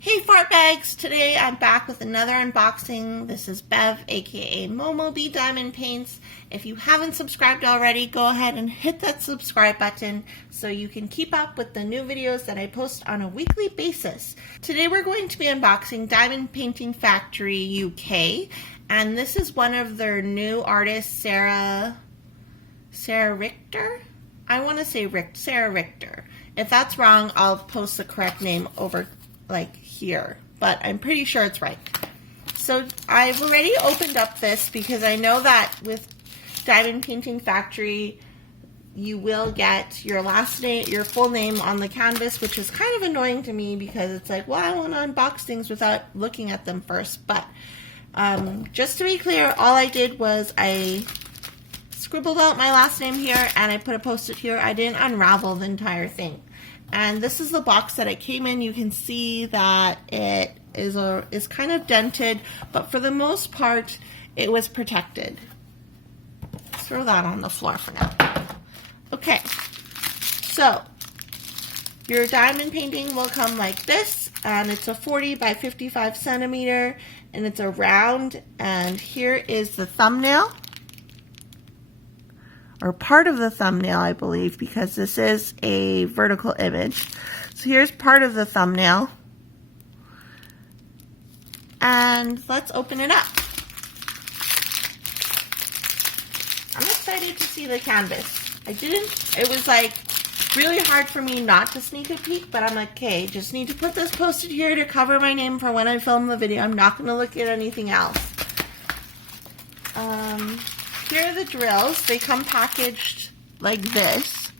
Hey fart bags! Today I'm back with another unboxing. This is Bev, aka Momo B Diamond Paints. If you haven't subscribed already, go ahead and hit that subscribe button so you can keep up with the new videos that I post on a weekly basis. Today we're going to be unboxing Diamond Painting Factory UK, and this is one of their new artists, Sarah Richter? I want to say Sarah Richter. If that's wrong, I'll post the correct name over here, but I'm pretty sure it's right. So I've already opened up this because I know that with Diamond Painting Factory you will get your last name, your full name on the canvas, which is kind of annoying to me because it's like, well, I want to unbox things without looking at them first. But just to be clear, all I did was I scribbled out my last name here and I put a post-it here. I didn't unravel the entire thing. And this is the box that it came in. You can see that it is kind of dented, but for the most part, it was protected. Throw that on the floor for now. Okay, so your diamond painting will come like this, and it's a 40 by 55 centimeter, and it's a round, and here is the thumbnail. Or part of the thumbnail, I believe, because this is a vertical image. So here's part of the thumbnail. And let's open it up. I'm excited to see the canvas. It was like really hard for me not to sneak a peek, but I'm like, okay, just need to put this posted here to cover my name for when I film the video. I'm not going to look at anything else. Here are the drills. They come packaged like this.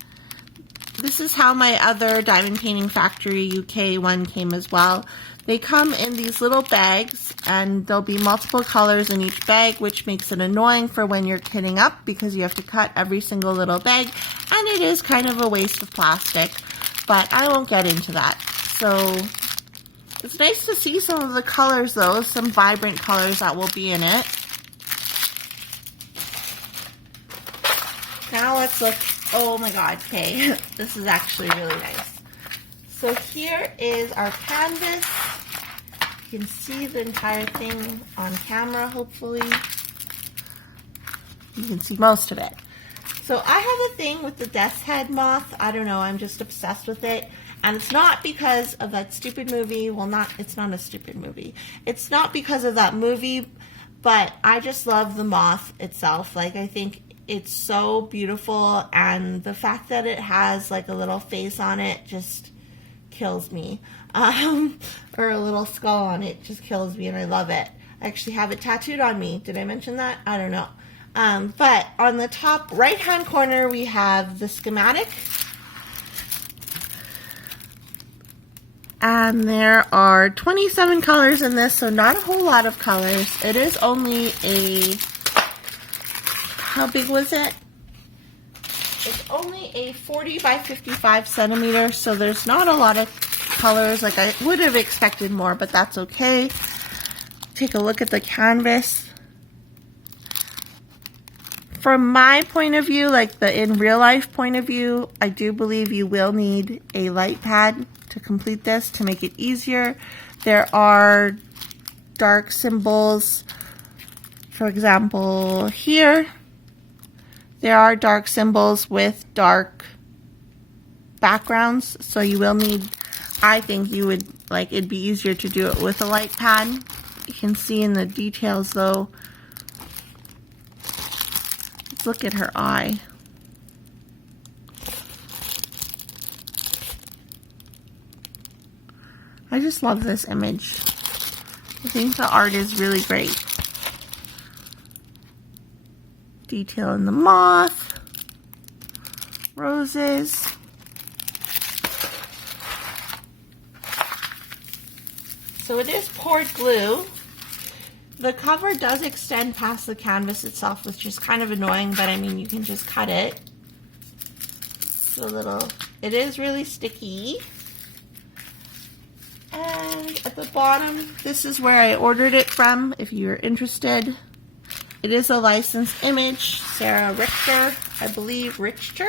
This is how my other Diamond Painting Factory UK one came as well. They come in these little bags, and there'll be multiple colors in each bag, which makes it annoying for when you're kitting up because you have to cut every single little bag, and it is kind of a waste of plastic, but I won't get into that. So it's nice to see some of the colors though, some vibrant colors that will be in it. Now let's look. Oh my god, okay. This is actually really nice. So here is our canvas. You can see the entire thing on camera, hopefully. You can see most of it. So I have a thing with the death's head moth. I don't know, I'm just obsessed with it. And it's not because of that stupid movie. Well, it's not a stupid movie. It's not because of that movie, but I just love the moth itself. Like, I think it's so beautiful, and the fact that it has like a little face on it just kills me. Or a little skull on it just kills me, and I love it. I actually have it tattooed on me. Did I mention that? I don't know. But on the top right hand corner we have the schematic. And there are 27 colors in this, so not a whole lot of colors. It is only a... How big was it? It's only a 40 by 55 centimeter, so there's not a lot of colors. Like, I would have expected more, but that's okay. Take a look at the canvas. From my point of view, like the in real life point of view, I do believe you will need a light pad to complete this to make it easier. There are dark symbols. For example, here. There are dark symbols with dark backgrounds, so you will need, I think you would, like, it'd be easier to do it with a light pad. You can see in the details though. Let's look at her eye. I just love this image. I think the art is really great. Detail in the moth, roses. So it is poured glue. The cover does extend past the canvas itself, which is kind of annoying, but I mean, you can just cut it. It is really sticky. And at the bottom, this is where I ordered it from, if you're interested. It is a licensed image, Sarah Richter, I believe, Richter?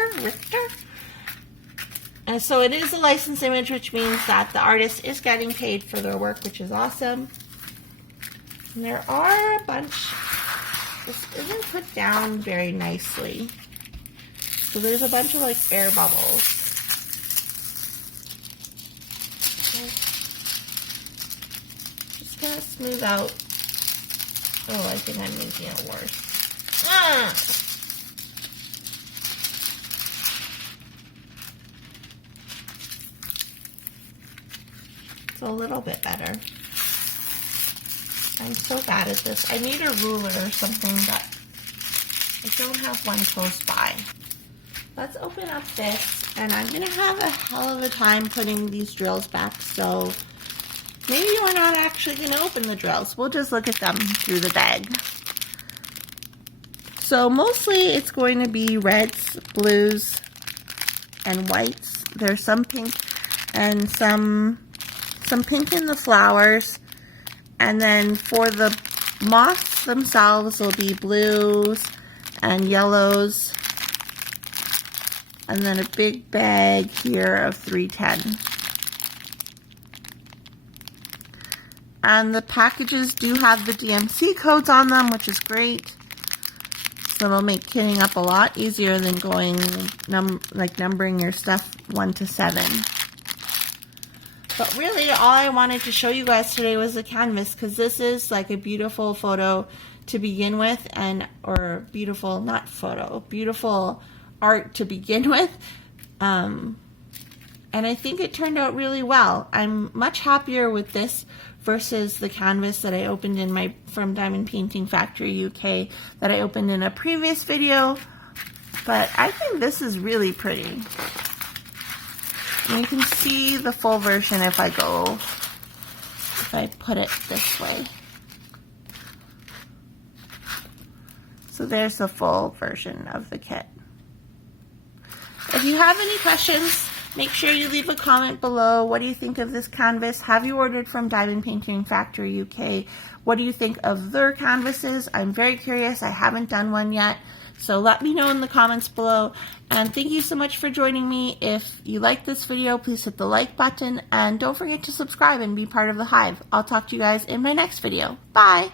And so it is a licensed image, which means that the artist is getting paid for their work, which is awesome. And there are a bunch. This isn't put down very nicely. So there's a bunch of like air bubbles. Okay. Just gonna smooth out. Oh, I think I'm making it worse. Ah! It's a little bit better. I'm so bad at this. I need a ruler or something, but I don't have one close by. Let's open up this, and I'm gonna have a hell of a time putting these drills back, so maybe we're not actually gonna open the drills. We'll just look at them through the bag. So mostly it's going to be reds, blues, and whites. There's some pink and some pink in the flowers. And then for the moths themselves will be blues and yellows. And then a big bag here of 310. And the packages do have the DMC codes on them, which is great. So it'll make kitting up a lot easier than going numbering your stuff 1 to 7. But really, all I wanted to show you guys today was the canvas, because this is like a beautiful photo to begin with, or beautiful, not photo, beautiful art to begin with. And I think it turned out really well. I'm much happier with this versus the canvas that I opened in from Diamond Painting Factory UK that I opened in a previous video. But I think this is really pretty. And you can see the full version if I put it this way. So there's the full version of the kit. If you have any questions, make sure you leave a comment below. What do you think of this canvas? Have you ordered from Diamond Painting Factory UK? What do you think of their canvases? I'm very curious. I haven't done one yet. So let me know in the comments below. And thank you so much for joining me. If you like this video, please hit the like button. And don't forget to subscribe and be part of the hive. I'll talk to you guys in my next video. Bye!